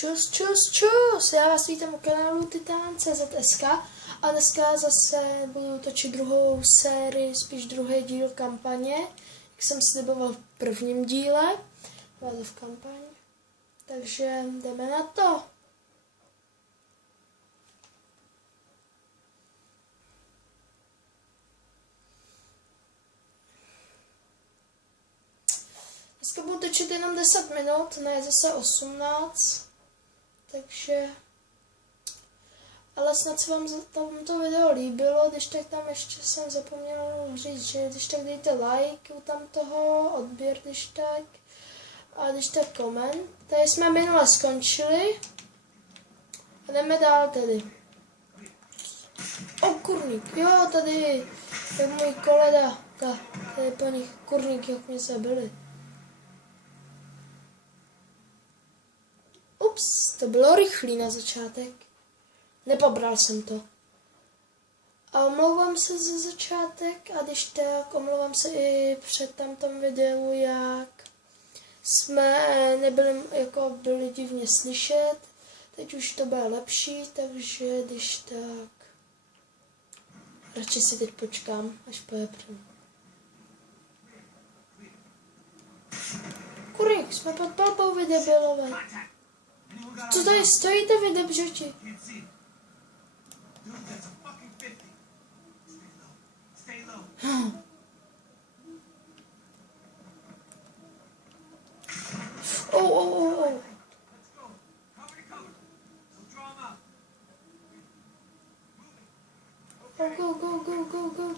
Čus, já vás vítám u kanálu Titan.cz a dneska zase budu točit druhou sérii, spíš druhý díl kampaně, jak jsem sliboval v prvním díle, byla v kampaň, takže jdeme na to. Dneska budu točit jenom 10 minut, ne zase 18, takže... Ale snad se vám to video líbilo, když tak tam ještě jsem zapomněl říct, že když tak dejte like u tam toho, odběr když tak, a když tak koment. Tady jsme minule skončili a jdeme dál tedy. O, kurník, jo, tady je můj kolega, tady po nich kurník, jak mě zabili. Ups, to bylo rychlý na začátek. Nepobral jsem to. A omlouvám se za začátek a když tak omlouvám se i před tamtom videu, jak jsme nebyli, jako byli divně slyšet. Teď už to bude lepší, takže když tak... Radši si teď počkám, až pojepřím. Kurník, jsme pod palbou, vy debilové. Co tady stojíte, vy debřeti? Oh.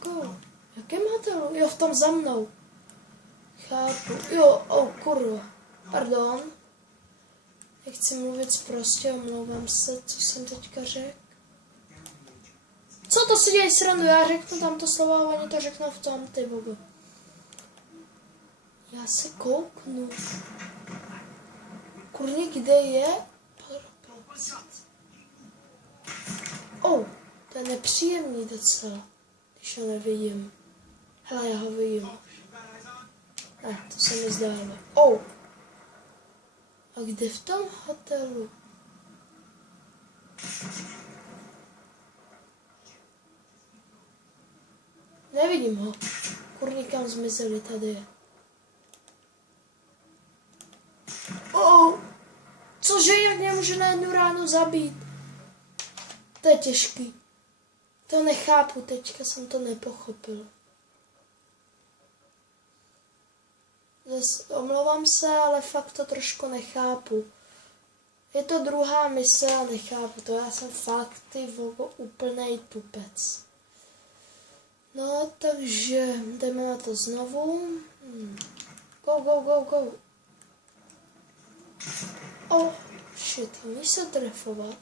Go. Jakém hotelu? Jo, v tom za mnou. Chápu. Jo, kurva. Pardon. Nechci mluvit prostě, omlouvám se, co jsem teďka řekl. Co to si děje srandu? Já řeknu tam to slovo a oni to řeknou v tom, ty bogo. Já se kouknu. Kurník, kde je? To je nepříjemný docela, když ho nevidím. Hele, já ho vidím. Ne, to se mi zdálo. A kde v tom hotelu? Nevidím ho. Kurník, kam zmizeli, tady je. Cože, jak mě může na jednu ránu zabít? To je těžký. To nechápu, teďka jsem to nepochopil. Zase omlouvám se, ale fakt to trošku nechápu. Je to druhá mise a nechápu to. Já jsem fakt, ty vogo, úplnej tupec. No, takže jdeme na to znovu. Go. Shit, umíš se trefovat?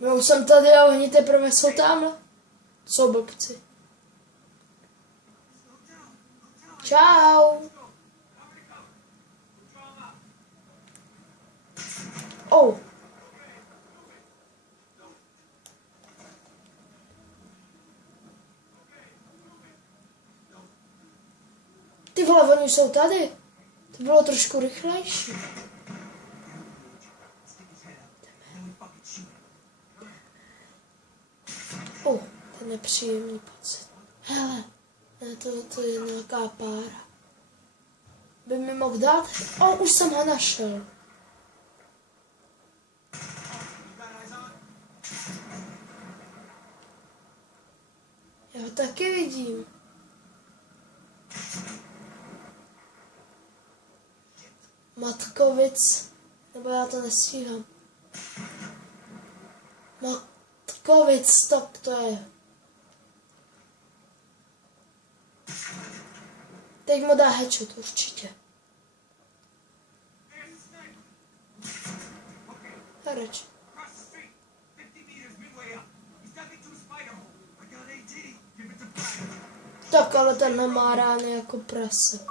Já už jsem tady a oni teprve jsou tamhle. Jsou blbci. Čau. Ty vole, oni jsou tady. To bylo trošku rychlejší. To je nepříjemný pocit. Hele, to je nějaká pára. By mi mohl dát? Už jsem ho našel. Já ho taky vidím. Matkovic, nebo já to nestíhám. Matkovic, stop, to je. Teď mu dá headshot, určitě. Hrač. Tak, ale ten má rány jako prase.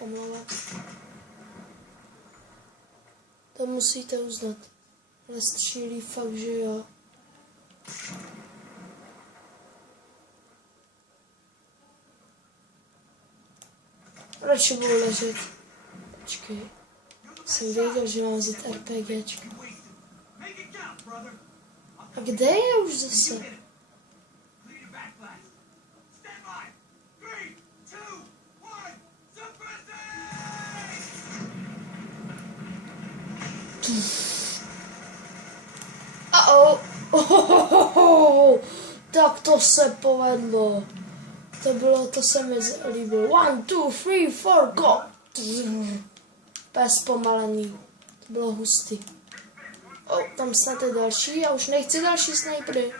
Omlouvám. To musíte uznat. Ale střílí fakt, že jo. Radši budu ležet. Počkej. Jsem věděl, že mám vzít RPGčka. A kde je už zase? Tak to se povedlo. To se mi líbilo. 1, 2, 3, 4, go! Bez zpomalení. To bylo hustý. Tam snad je další. Já už nechci další snajpery.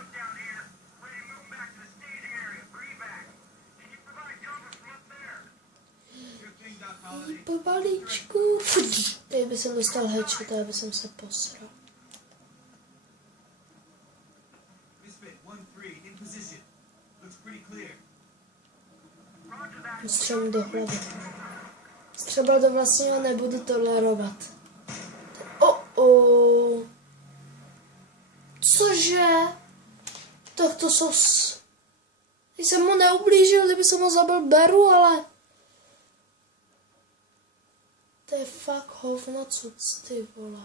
Po balíčku. Teď by jsem dostal headshot, aby jsem se posral. Střelím do hlavy. Střeba do vlastního nebudu tolerovat. Cože? Tak to sos. Když jsem mu neublížil, kdyby jsem ho zabil, beru, ale... To je fakt hovno cuc, ty vole.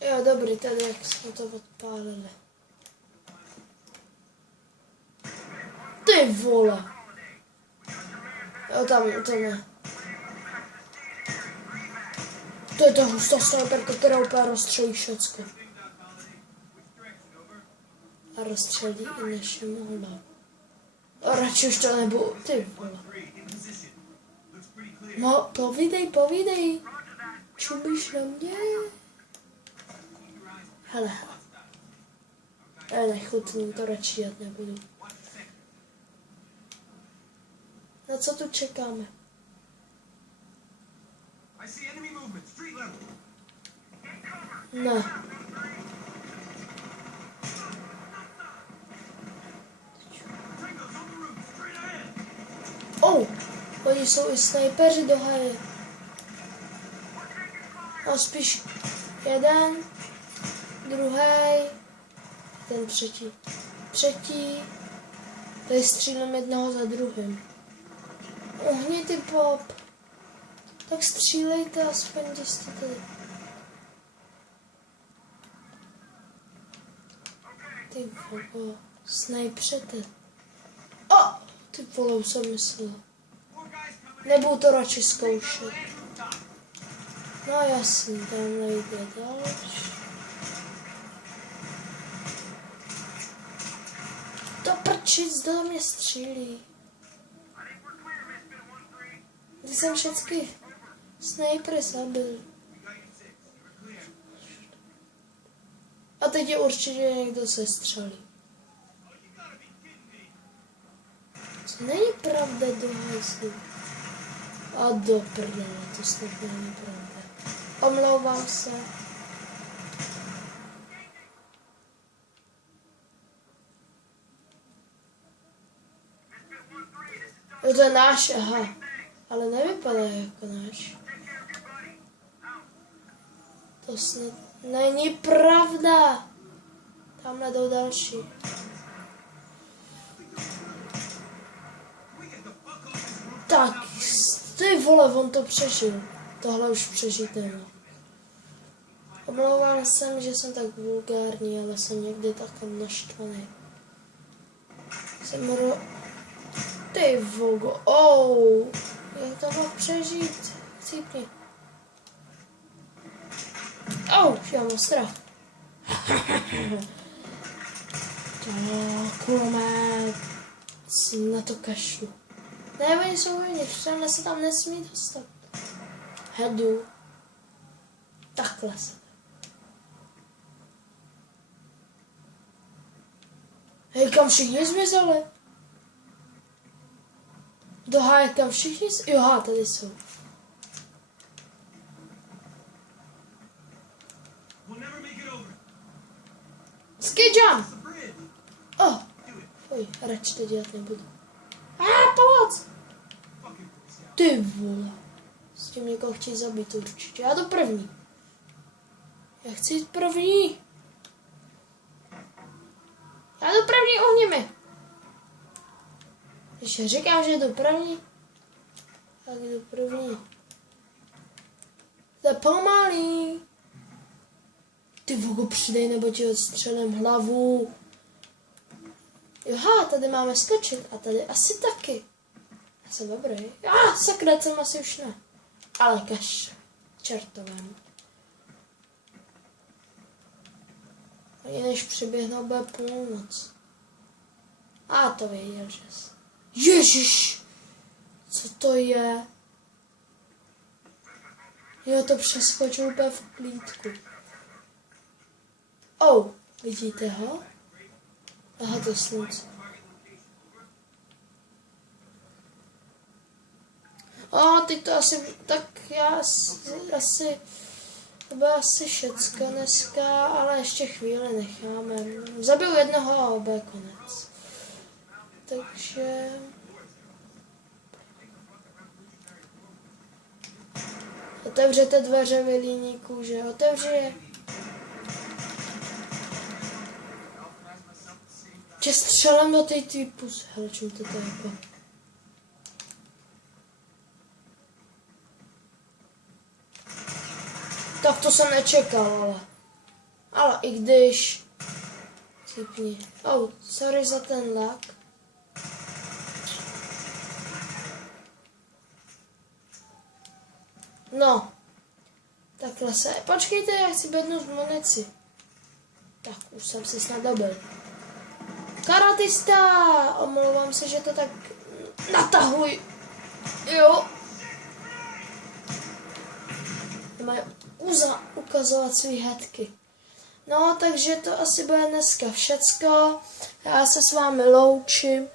Jo, dobrý, tady jak jsme to odpálili. Ty vole. Jo, tam, to ne. To je ta hustá snajperka, která úplně rozstřelí všecko. A rozstřelí i naše mohla. A radši už to nebudu, ty vole. No, povídej. Čumíš na mě? Hele. Nechutný, to radši jet nebudu. Na co tu čekáme? Ne. Oni jsou i snajpeři do haje. No spíš jeden, druhý, ten třetí. Tady střílím jednoho za druhým. Uhni ty pop. Tak střílejte aspoň, když jste tady. Ty vole, snajpřete. Ty vole, už jsem myslel. Nebudu to radši zkoušet. No jasný, tam nejde další. To prčic, do mě střílí. Když jsem všechny snajpery zabil. A teď je určitě někdo sestřelí. Co není pravda, do hajslu. A do prdele, to snad není pravda. Omlouvám se. Jo, to je náš, aha. Ale nevypadá jako náš. To snad není pravda. Tamhle jdou další. Tak, ty vole, on to přežil. Tohle už přežít nemá. Omlouvám se, že jsem tak vulgární, ale jsem někdy takový naštvaný. Ty vogo, jak to mohl přežít? Chcípni. Já mám strach. Kulomet. Na to kašlu. Ne, oni jsou uvnitř, tenhle se tam nesmí dostat. Hedu. Takhle se. Hej, kam všichni zmizeli? Do háje, kam všichni jo, tady jsou. Ski jump! Radši to dělat nebudu. Pomoc! Ty vole. S tím někoho chtějí zabít určitě. Já to první. Já chci jít první. Já jdu první, ohněmi. Když říkám, že jdu první, tak jdu první. To je pomalý. Ty vogo, přidej, nebo ti odstřelím hlavu. Joha, tady máme skočit a tady asi taky. Já jsem dobrý. Sakra, jsem asi už ne. Ale kaš, čertovém. Ani než přiběhnou, bude půlnoc. To věděl, že jsi. Ježiš! Co to je? Jo, to přeskočil úplně v klídku. Vidíte ho? Aha, to je slunce. Teď to asi, tak já asi, to bude asi všecko dneska, ale ještě chvíli necháme. Zabiju jednoho a bude konec. Takže... Otevřete dveře, vilíníku, že? Otevři je. Tě střelem do té tvý pusy. Hele, čím to jako. Tak to jsem nečekal, ale i když... Sypni. Sorry za ten lag. No. Takhle se... Počkejte, já chci bednu z munici. Tak, už jsem se snad dobil. Karatista! Omlouvám se, že to tak natahuj. Jo. Mají ukazovat svý hadky. No, takže to asi bude dneska všecko. Já se s vámi loučím.